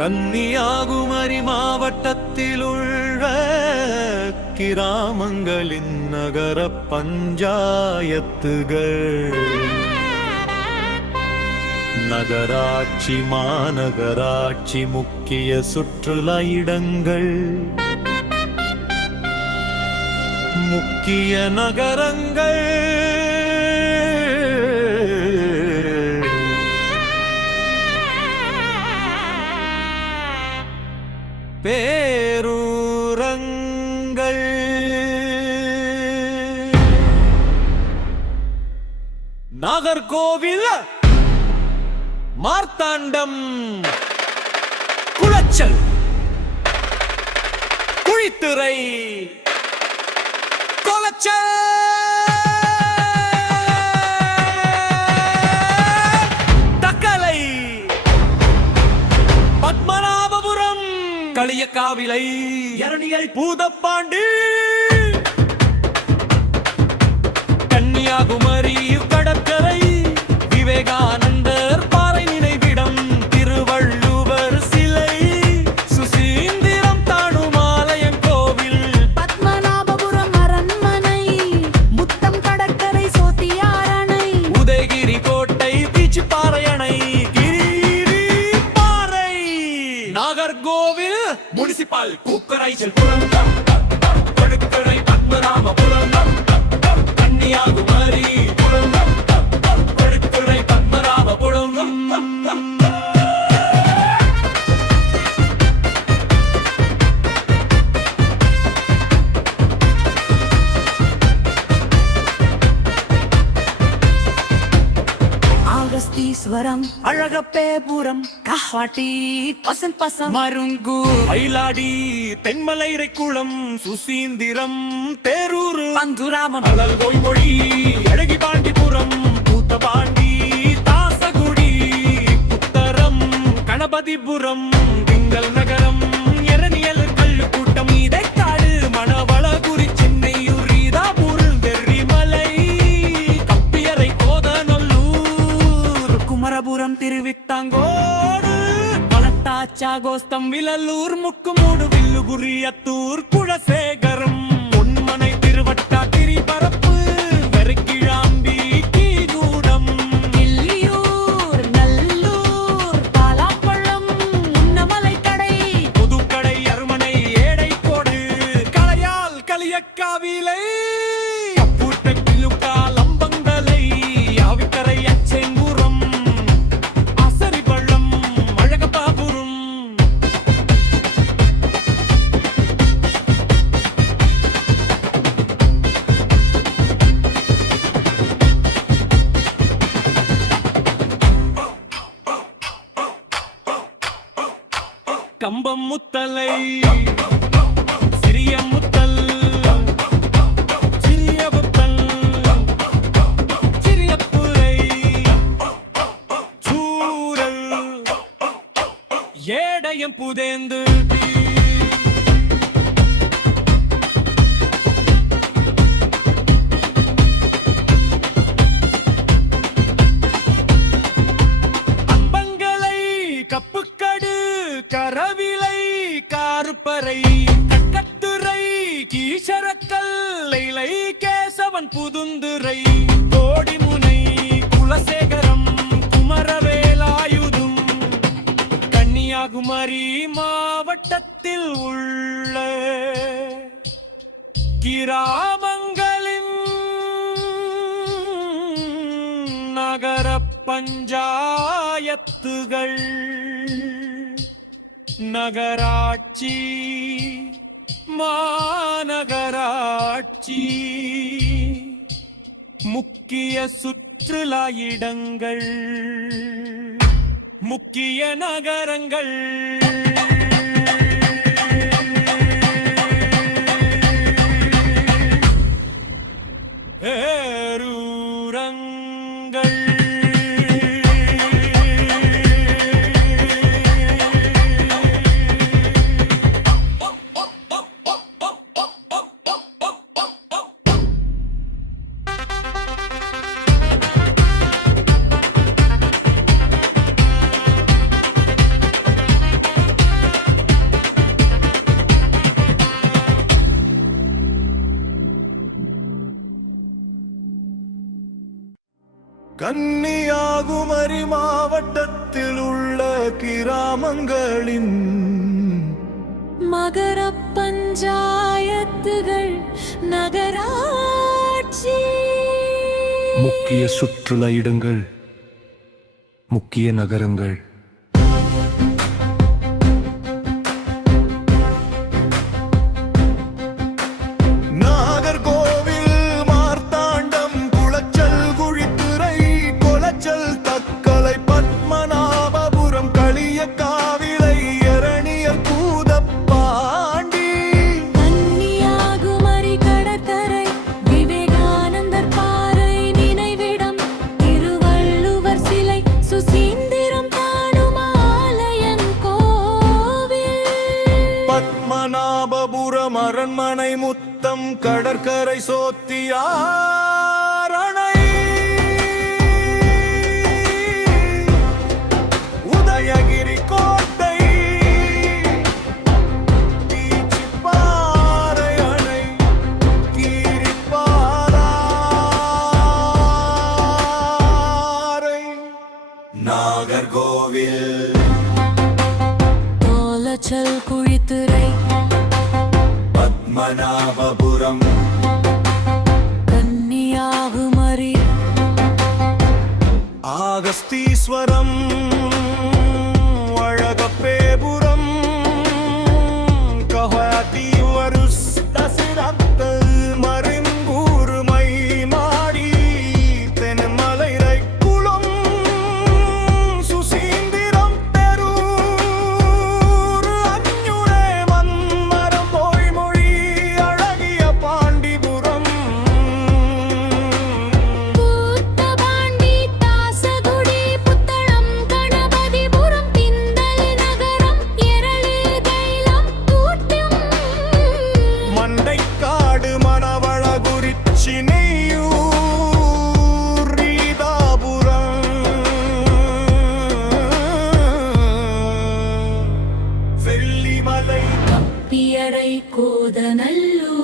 கன்னியாகுமரி மாவட்டத்தில் உள்ள கிராமங்களின் நகர பஞ்சாயத்துகள் நகராட்சி மாநகராட்சி முக்கிய சுற்றுலா இடங்கள் முக்கிய நகரங்கள் பேரூரங்கள் நாகர்கோவில் மார்த்தாண்டம் குளச்சல் குழித்துறை கொளச்சல் தக்கலை பத்மநாபபுரம் களியக்காவிலை இரணியல் பூதப்பாண்டி கன்னியாகுமரி கடற்கரை விவேகானந்தர் பாறை நினைவிடம் திருவள்ளுவர் சிலை சுசீந்திரம் தானும் ஆலயம் கோவில் பத்மநாபபுரம் அரண்மனை முத்தம் கடற்கரை சோத்தியாரணை உதயகிரி கோட்டை பீச்சுப்பாறை அணை கிரி பாறை நாகர்கோவில் முனிசிபல் கூக்கரைச்சல் கடற்கரை பத்மநாபபுரம் கன்னியாகுமரி அகஸ்தீஸ்வரம் அழகப்பேபுரம் கஹாட்டி பசம் மருங்கு மயிலாடி தென்மலை குளம் சுசீந்திரம் தேரூர் பந்துராமம் அலல் மொழி அழகி பாண்டிபுரம் பூத்தபாண்டி தாசகுடி புத்தரம் கணபதிபுரம் திங்கள் நகரம் இரணியல் கல்லு கூட்டம் இதைக்காடு மணவளகுரி சென்னையூர் ஈதாபூர் வெர்ரிமலை கப்பியரை கோதநல்லூர் குமரபுரம் திருவித்தாங்கோடு மலட்டாச்சாகோஸ்தம் விலலூர் முக்குமூடு வில்லுகுரி அத்தூர் குலசேகரம் பொன்மனை திருவட்டாத்திரி பரப்பு வெறுக்கிழாம்பி கீகூடம் கிள்ளியூர் நல்லூர் பாலாப்பழம் உன்னமலை கடை புதுக்கடை அருமனை ஏடை கோடு களையால் களியக்காவிலை கப்பூர்பை பில்லுக்கா லம்பந்தலை யாவிக்கரை அச்செங்குரம் அசரிபள்ளம் அழகப்பாபுரம் கம்பம் முத்தலை சிறிய முத்தல் சிறிய முத்தல் சிறிய புரை சூரல் ஏடயம் புதேந்து அம்பங்களை கப்புக்கடு கரவிலை கார்பறை கட்டுரை கீசரக்கல் லைலை கேசவன் புதுந்துரை கோடிமுனை குலசேகரம் குமரவேலாயுதும் கன்னியாகுமரி மாவட்டத்தில் உள்ள கிராமங்களின் நகர பஞ்சாயத்துகள் நகராட்சி மாநகராட்சி முக்கிய சுற்றுலா இடங்கள் முக்கிய நகரங்கள் பேரூரங்கள் கிராமங்களின் மகர பஞ்சாயத்துகள் நகராட்சி முக்கிய சுற்றுலா இடங்கள் முக்கிய நகரங்கள் நாகர்கோவில் மார்த்தாண்டம் குளச்சல் குழித்துறை கொளச்சல் தக்கலை பத்மநாபபுரம் களியக்காவிளை எரணியல் பூதப்பாண்டி கன்னியாகுமரி கடற்கரை விவேகானந்தர் பாறை நினைவிடம் திருவள்ளுவர் சிலை சுசீந்திரம் காணும் ஆலயம் கோவில் பத்மநாபபுரம் அரண்மனை முத்தம் கடற்கரை சோத்தியாரணை உதயகிரி கோட்டை பீச்சிப்பாறை அணை கீரிப்பாறை நாகர்கோவில் கோலச்சல் குழித்துறை பத்மநாபபுரம் கன்னியாகுமரி ஆகஸ்தீஸ்வரம் அழகப்பேபுரம் கஹாதி வருஸ் தசிரத்தல் மருங்கூர்மை மாடி தென்மலை ரைக்குளம் சுசீந்திரம் பெரூர் அஞ்சுரே மன்மரம் பொய்மொழி அழகிய பாண்டிபுரம் கூத்தபாண்டி தாசகுடி புத்தளம் கணபதிபுரம் திண்டல் நகரம் எரளு கைலம் கூட்டம் மண்டைக்காடு மணவளகுறிச்சி நெய்யூர் ரீதாபுரம் வெள்ளிமலை பியரை கோதநல்லூர்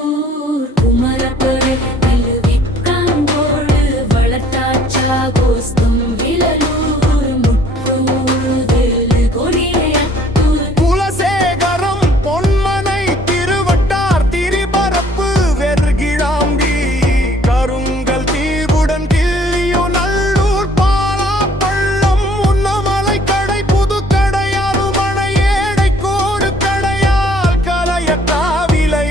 குமரபுரி விழுவிக்காங்கோடு வளர்த்தாச்சா கோஸ்தும் விலலூர் முற்றூர் கொடியத்தூர் குலசேகரம் பொன்மனை திருவட்டார் திரிபரப்பு வெர்கிழாம்பி கருங்கல் தீவுடன் கிள்ளியோ நல்லூர் பாலாப்பள்ளம் உன்னமலை கடை புதுக்கடை அருமனை ஏடை கோடு கடையால் கலையக்காவிலை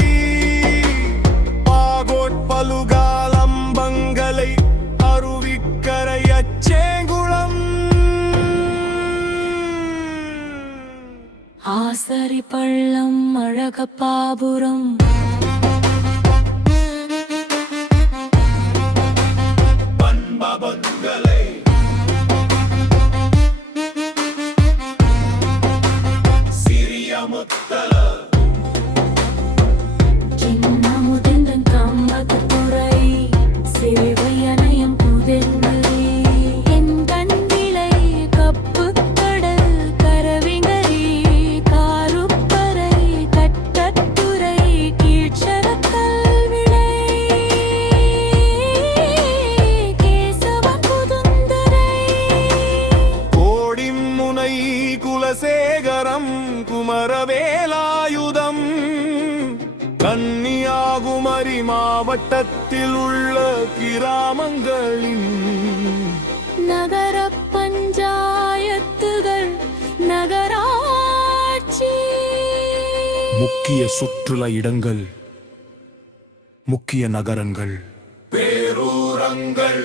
பாகோட் பலுகாலம்பங்களை அருவிக்கரை அச்சேங்குளம் ஆசரி பள்ளம் அழகப்பாபுரம் பண்பபத்துகளை சிறிய முத்தல கிண்ணமுதெந்தன் கம்பத்துறை சிறுவையனயம் புதென்று என் கண்விளை கப்பு கடல் கரவிங்கரி காருப்பறை கட்டத்துறை கீழ்ச்சரக்கல் விளை கேசவன் புதுந்தரை கோடிமுனை குலசேகரம் குமரவேலாயுதம் கன்னியாகுமரி மாவட்டத்தில் உள்ள கிராமங்களின் நகர பஞ்சாயத்துகள் நகராட்சி முக்கிய சுற்றுலா இடங்கள் முக்கிய நகரங்கள் பேரூரங்கள்